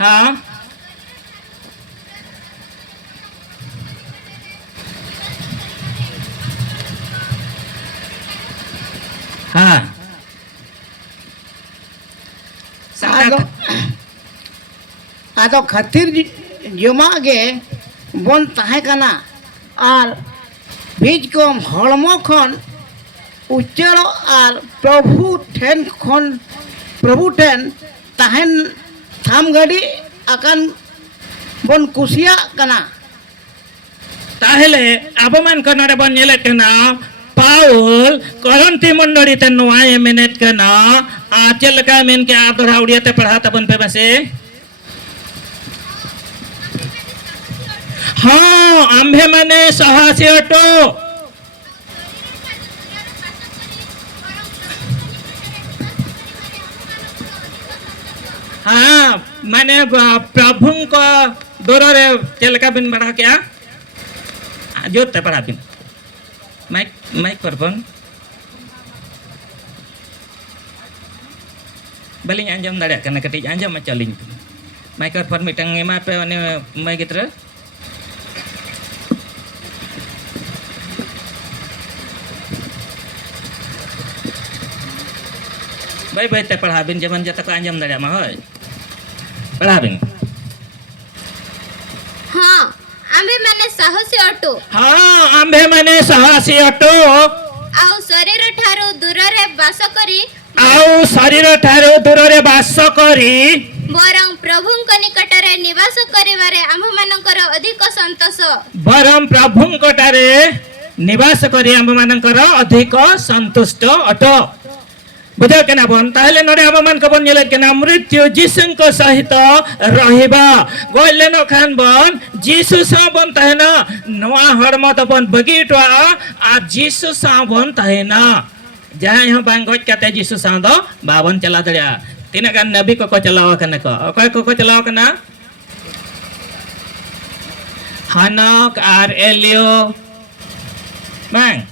हाँ हाँ ᱟᱫᱚ ᱟᱫᱚ ᱠᱷᱟᱹᱛᱤᱨ ᱡᱚᱢᱟᱜ ᱜᱮ ᱵᱚᱱ ᱛᱟᱦᱮᱸ ᱠᱟᱱᱟ ᱟᱨ ᱵᱤᱡ ᱠᱚᱢ ᱦᱚᱲᱢᱚ ᱠᱷᱚᱱ ᱩᱪᱟᱹᱲᱚᱜ ᱟᱨ ᱯᱨᱚᱵᱷᱩ ᱴᱷᱮᱱ ᱛᱟᱦᱮᱱ ᱛᱷᱟᱢ ᱜᱟᱹᱰᱤ ᱟᱠᱟᱱ ᱵᱚᱱ ᱠᱩᱥᱤᱭᱟᱜ ᱠᱟᱱᱟ ताहले अब मन कनारे बन नेले कना पाउल करंती मंडली ते नोआए मिनट कना आचल का मिन के आदरा उड़िया ते पढ़ाता बन पे बसे हाँ आंबे मने सहासी अटो हाँ मैंने प्रभु को दोरो रे चलका बिन बढ़ा क्या जो ते पढ़ा बिन माइक माइक पर बन बलिंग अंजम दाड़े कना कटिज अंजम मा चलिंग माइक पर मिटंग एमा पे ने माइक गित्र बाय बाय ते पढ़ा बिन जमन जत को अंजम दाड़े मा होय पढ़ा बिन हाँ आम्भे माने साहसी अटो हाँ आंबे मने सहासी अटो आउ शरीर ठारो दूर रे वास करी आउ शरीर ठारो दूर रे वास करी बरं प्रभुंक निकटरे निवास करिवारे आम्भ मानकर अधिक संतोष बरम प्रभु कटारे निवास करी आम मानकर अधिक संतुष्ट अटो बुझा के ना बन ताहले नरे आम मान को बन नेले के ना मृत्यु जीसु को सहित रहिबा गोले न खान बन जीसु सा बन तहना नवा हड़म त बन बगीटवा आ जीसु सा बन तहना जहां यहां बांगोज कते जीसु सा दो बावन चला दड़या तीन गान नबी को चलाव कने को अकय को चलाव कना हनक आर एलियो बांग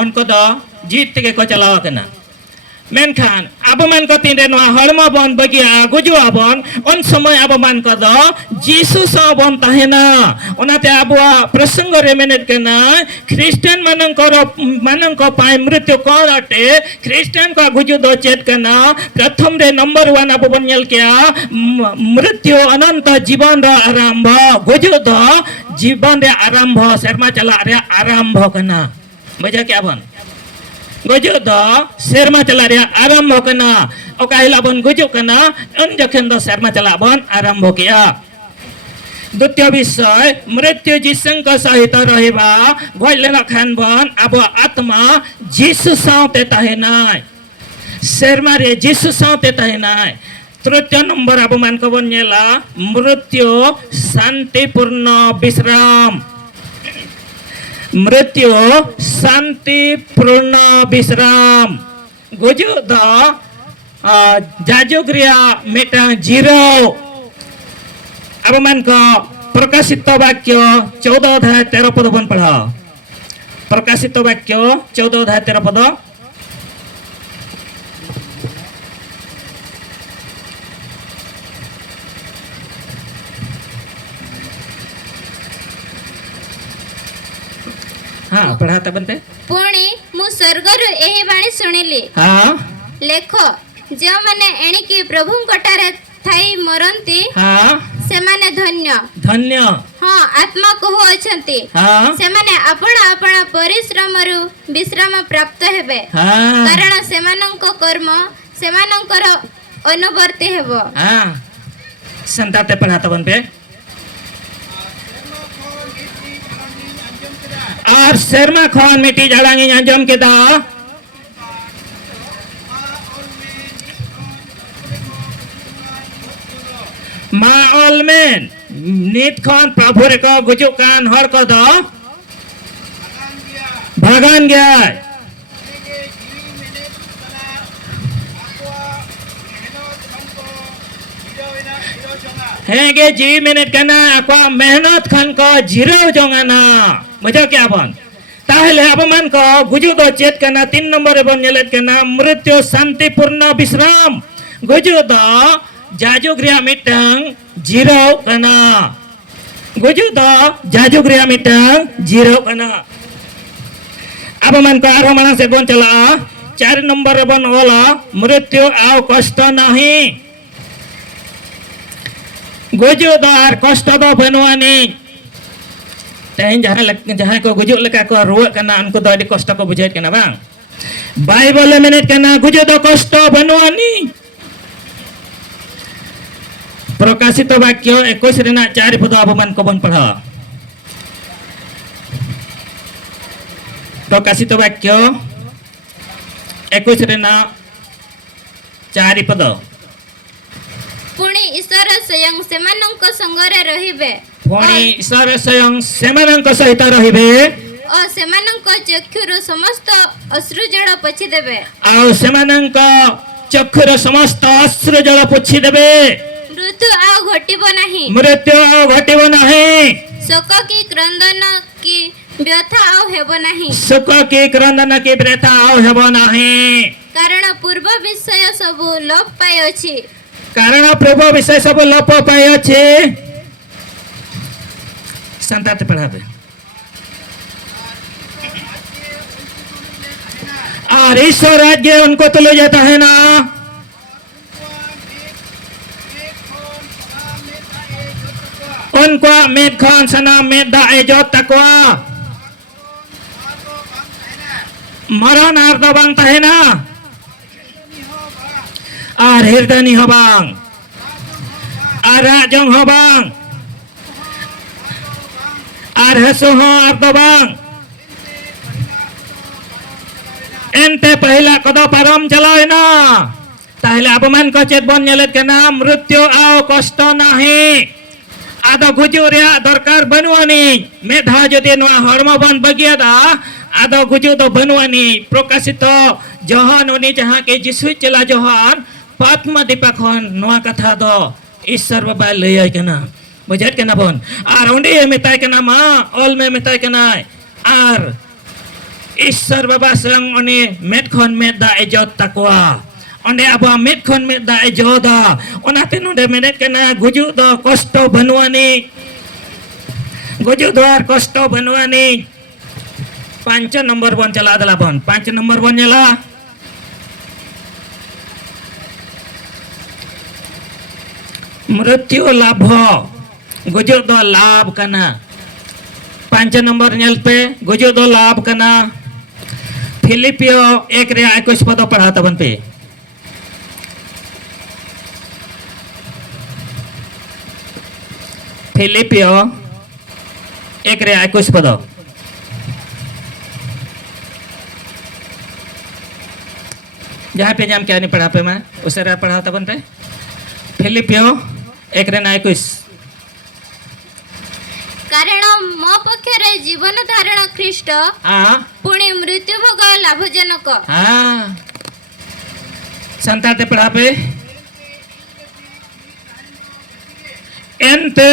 उनको दो जीत के को चलाव कना मेनखान अब मन को तीन नो हड़मा बन बगिया गुजुआ बन उन समय अब मन को दो जीसु सा बन तहेना ओनाते अब प्रसंग रे मिनट कना क्रिश्चियन मनन को पाए मृत्यु करटे क्रिश्चियन को गुजु दो चेत कना प्रथम रे नंबर 1 अब बन नेल क्या मृत्यु अनंत जीवन रा आरंभ गुजु दो जीवन रे आरंभ शर्मा चला रे आरंभ कना बजा क्या बन गुजु दो शर्मा चला रे आरंभ कना ओकाहिला बन गुजु कना उन जखन दो शर्मा चला बन आरंभ किया द्वितीय विषय मृत्यु जीसु को सहित रहिबा गोले खान बन अब आत्मा जीसु साथे तहेनाय शर्मा रे जीसु साथे तहेनाय तृतीय नंबर अब मान को बन नेला मृत्यु शांतिपूर्ण विश्राम मृत्यु शांतिपूर्ण विश्राम गुजु द जाजुग्रिया मेटा जीरो अब मन को प्रकाशित वाक्य 14 अध्याय 13 पद बन पढ़ा प्रकाशित वाक्य 14 अध्याय 13 पद हाँ पढ़ाता बनते पुणी मु स्वर्गरु एही बाणी सुनिली हाँ लेख जो माने एणिकी प्रभु कटारे थाई मरंती हाँ से माने धन्य धन्य हाँ आत्मा को अछंती हाँ से माने आपण आपण परिश्रम रु विश्राम प्राप्त हेबे हाँ कारण सेमानंक कर्म सेमानंकर अनुवर्ती हेबो हाँ संताते पढ़ाता बनते और शर्मा खान मिट्टी जलांगी अंजम के दा मा ऑलमेन नीत खान प्रभु रे को गुजु कान हर को दो भगवान गया हेगे जी मिनट कना आपा मेहनत खान को जीरो जोंगाना मजा क्या बन ताहले अब मन को गुजु दो चेत कना 3 नंबर बन नेलेत कना मृत्यु शांतिपूर्ण विश्राम गुजु दो जाजुग रिया मिटंग जीरो कना गुजु दो जाजुग रिया मिटंग जीरो कना अब मन को आरो माना से बोन चला 4 नंबर रे बोन ओला मृत्यु आव कष्ट नहीं गुजु दो आर कष्ट दो बनुआनी तेहन जहां को गुजु लेका को रुआ कना उनको दो अडी कष्ट को बुझाइत कना बांग बाइबल मेनेट कना गुजु दो कष्ट बनुआनी प्रकाशित वाक्य 21 रेना 4 पद अब मन को बन पढ़ा प्रकाशित वाक्य 21 रेना 4 पद पुणी ईश्वर स्वयं सेमानंक संगरे रहिबे पुणी ईश्वर स्वयं सेमानंक सहित रहिबे और सेमानंक चक्षुर समस्त अश्रु जल पोछि देबे आ सेमानंक चक्षुर समस्त अश्रु जल पोछि देबे मृत्यु आउ घटिबो नाही मृत्यु आउ घटिबो नाही शोक की क्रंदन की व्यथा आउ हेबो नाही सुख की क्रंदन की व्यथा आउ हेबो नाही कारण पूर्व विषय सब लोप पाई अछि कारण प्रभु विषय सब लोप पाई अछि संतात पढ़ाबे और ईश्वर राज्य उनको तो ले जाता है ना उनको मेद खान सना मेद दाए जो तकवा मरण अर्ध बांग है ना और हृदय हो बांग और राजंग हो बांग और हसो हो अर्ध बांग एनते पहला कदो परम चलाए ना ताहले अपमान को चेत बन नेलेत के नाम मृत्यु आओ कष्ट नहीं आदो गुजु रे दरकार बनुआनी मेधा जदि नवा हड़मा बन बगियादा आदो गुजु तो बनुआनी प्रकाशित जहान उनी जहां के जिसु चला जहान पात्मा दीपकन नवा कथा दो ईश्वर बाबा लय केना बुझत केना बन आर उंडी मेताय केना मा ऑल में मेताय केना आर ईश्वर बाबा संग उनी मेटखन मेदा इज्जत तकवा onde abo met khon met da joda onate nonde menet kana guju do kosto banuani guju do ar kosto banuani 5 number bon chala dala bon 5 number bon nyala मृत्यु लाभ गुजु दो लाभ कना 5 नंबर नेल पे गुजु दो लाभ कना फिलिपियो 1 रे 21 पद पढ़ाता बन पे फिलिपियो 1 रे 21 पद जहाँ पे जाम क्या नहीं पढ़ा पे मैं उसे रे पढ़ाता बन पे फिलिपियो 1 रे 21 कारण मो पक्षरे जीवन धारण ख्रीष्ट हाँ पुणी मृत्यु भोग लाभजनक हाँ संताते पढ़ा पे एंते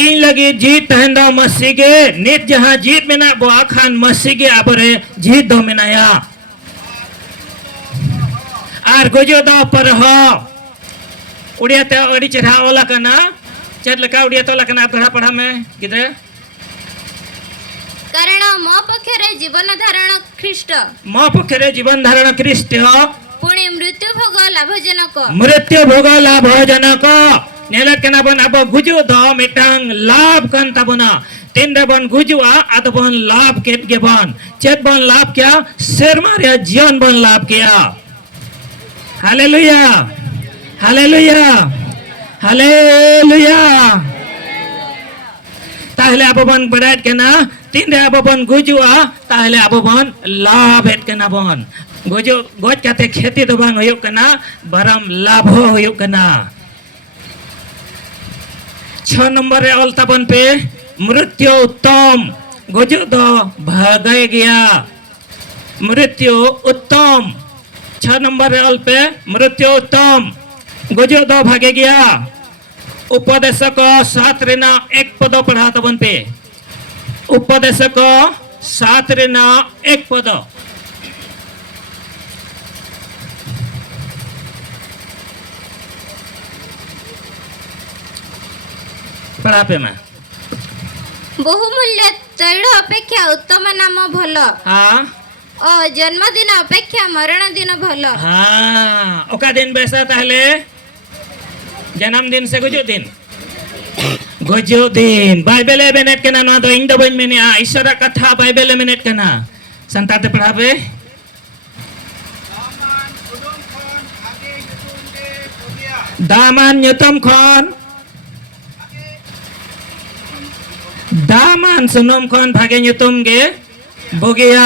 इन लगी जीत हंदो मसीगे नित जहां जीत में ना बो आखान मसीगे आबरे जीत दो में नया आर गुजो दो पर हो उड़िया ते ओडी चढ़ा ओला कना चढ़ लका उड़िया तो लकना पढ़ा पढ़ा में किधर कारण मो पक्षरे जीवन धारण ख्रीष्ट मो पक्षरे जीवन धारण ख्रीष्ट पुणी मृत्यु भोग लाभजनक मृत्यु भोग लाभजनक नेलत केना बन अब गुजु दो मिटंग लाभ कन तबना तीन रे बन गुजुआ आद बन लाभ केत के बन चेत बन लाभ क्या शर्मा रे जीवन बन लाभ किया हालेलुया हालेलुया हालेलुया ताहले अब बन बड़ात केना तीन रे अब बन गुजुआ ताहले अब बन लाभ हेत केना बन गुजु गोज काते खेती दो बांग होयो केना बरम लाभ होयो केना 6 नंबर रे ऑल तबन पे मृत्यु उत्तम गुजु दो भागे गया मृत्यु उत्तम 6 नंबर रे ऑल पे मृत्यु उत्तम गुजु दो भागे गया उपदेशक 7 रे ना 1 पद पढ़ा तबन पे उपदेशक 7 रे ना 1 पद पढ़ा पे मा बहुमूल्य तैल अपेक्षा उत्तम नाम भल हाँ ओ जन्मदिन अपेक्षा मरण दिन भल हाँ ओका दिन बेसा ताहले जन्मदिन से गुजो दिन बाइबल मेनेट के ना नवा दो इंग दो बन मेने आ ईश्वर कथा बाइबल मेनेट के ना संताते पढ़ा पे दामान nyutum kon daman sunum kon bhage nyutum ge bogia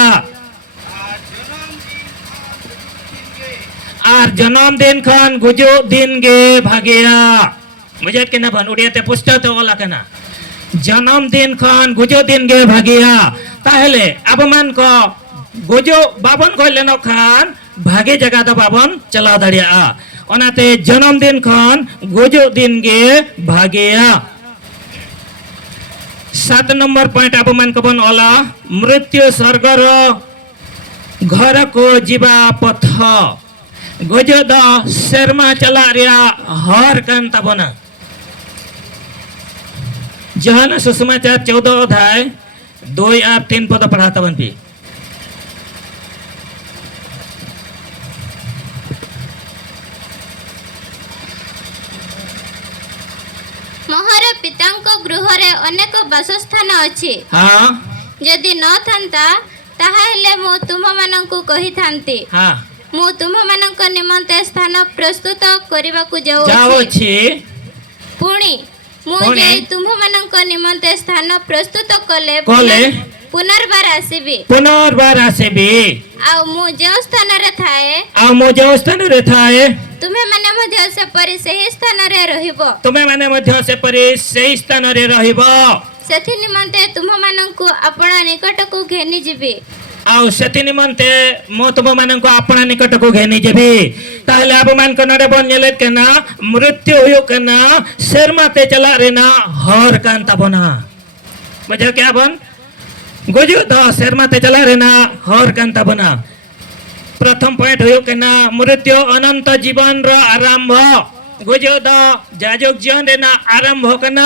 ar janam din kon guju din ge bhagia bujat kena ban udia te pusta to ola kena janam din kon guju din ge bhagia tahele abaman ko guju babon ko leno khan bhage jaga da babon chala daria ओनाते जन्मदिन खन गुजो दिन गे भागेया 7 number point आप मन Cubbon ओला मृत्यु स्वर्ग रो घर को जीवा पथ गुजो द शर्मा चला रिया हर कान तबना जहान सुसमाचार 14 अध्याय 2 और 3 पद पढ़ाता बन पी मोहर पितांक गृह रे अनेक वासस्थान अछि हाँ यदि न थांता ताहाले मो तुम मानंकु कहि थांती हाँ मो तुम मानंक निमंते स्थान प्रस्तुत करबाकू जाओ जाऊ छी पुणी मु पुणी? जे तुम मानंक निमंते स्थान प्रस्तुत कले कले? पुनर्बार आसीबी पुनर्बार आसेबी आ मु जे स्थान रे थाए आ मोजो स्थान रे थाए तुम्हें माने मध्य से परि सही स्थान रे रहिबो तुम्हें माने मध्य से परि सही स्थान रे रहिबो सेथि निमंते तुम मानंकु अपना निकट को घेनी जिबी आउ सेति निमंते मो तुम मानंको अपना निकट को घेनी जेबी ताहले अब मान कनडे बन नेले केना मृत्यु हुयो केना शर्माते चला रेना हर कांता बना बुझो क्या बन गुजु द शर्माते चला रेना हर कांता बना प्रथम पॉइंट हुयो केना मृत्यु अनंत जीवन रो आरंभ गुजो द जाजुक जीवन रेना आरंभ केना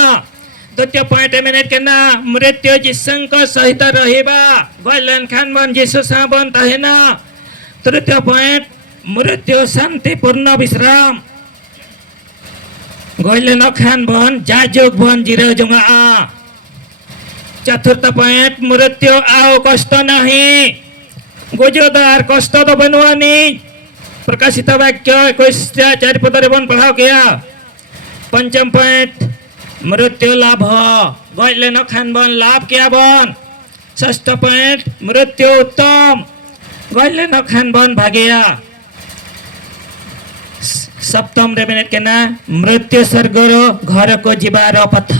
द्वितीय पॉइंट मिनट केना मृत्यु जिसंक सहित रहिबा गलन खान मन जिसु साबन तहेना तृतीय पॉइंट मृत्यु शांतिपूर्ण विश्राम गलन खान बन जाजुक बन जिरो जंगा चतुर्थ पॉइंट मृत्यु आओ कष्ट नहीं गुजोदार कष्ट तो बनवानी प्रकाशित वाक्य 21:4 पदरे बन पढ़ाओ किया पंचम पॉइंट मृत्यु लाभ गले न खान बन लाभ किया बन षष्ठ पॉइंट मृत्यु उत्तम गले न खान बन भागिया सप्तम रे मिनट के ना मृत्यु स्वर्ग रो घर को जीवार पथ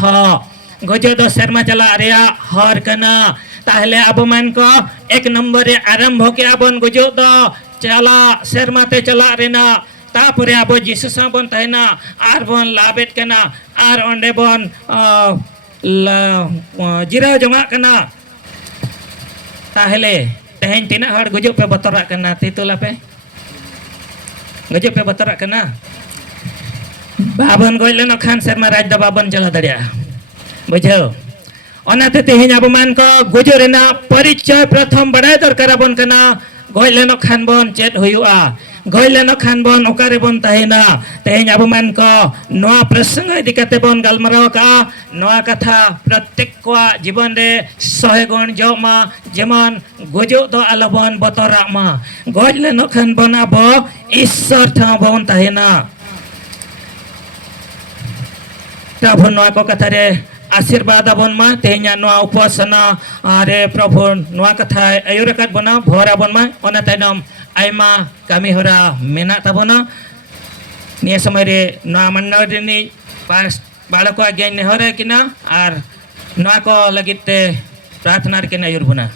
गजो द शर्मा चला रिया हर कना ताहले अब मान को एक नंबर रे आरंभ के बन गजो द चला शर्माते चला रेना तापरे अब जीसु सा बन तहेना आर बन लाभेट कना आर ओंडे बन जिरा जमा कना ताहले तेहेन तिना हर गजो पे बतरा कना तितुला पे गजो पे बतरा कना बाबन गइले न खान शर्मा राज द बाबन चला दरिया बुझो ओनाते तेहेन अब मान को गजो रेना परिचय प्रथम बड़ाय दरकार बन कना गइले न खान बन चेत हुयुआ गइले न खान बन ओकारे बन तहेना तेहेन अब मान को नवा प्रसंग दिकाते बन गलमराव का नवा कथा प्रत्येक को जीवन रे 100 गुण जमा जेमन गजो दो आलबन बतरा मा गइले न खान बन अब ईश्वर था बन तहेना प्रभु नवा को कथा रे आशीर्वाद बन मा तेहेन नवा उपासना रे प्रभु नवा कथा आयुरकात बना भरा बन मा ओना तायनम आयमा कमी हरा मेना तबना निया समय रे नवा मंडळनी पास बाळको आज्ञा नेहरे किना आर नवा को लगिते प्रार्थना रे केना आयुर बना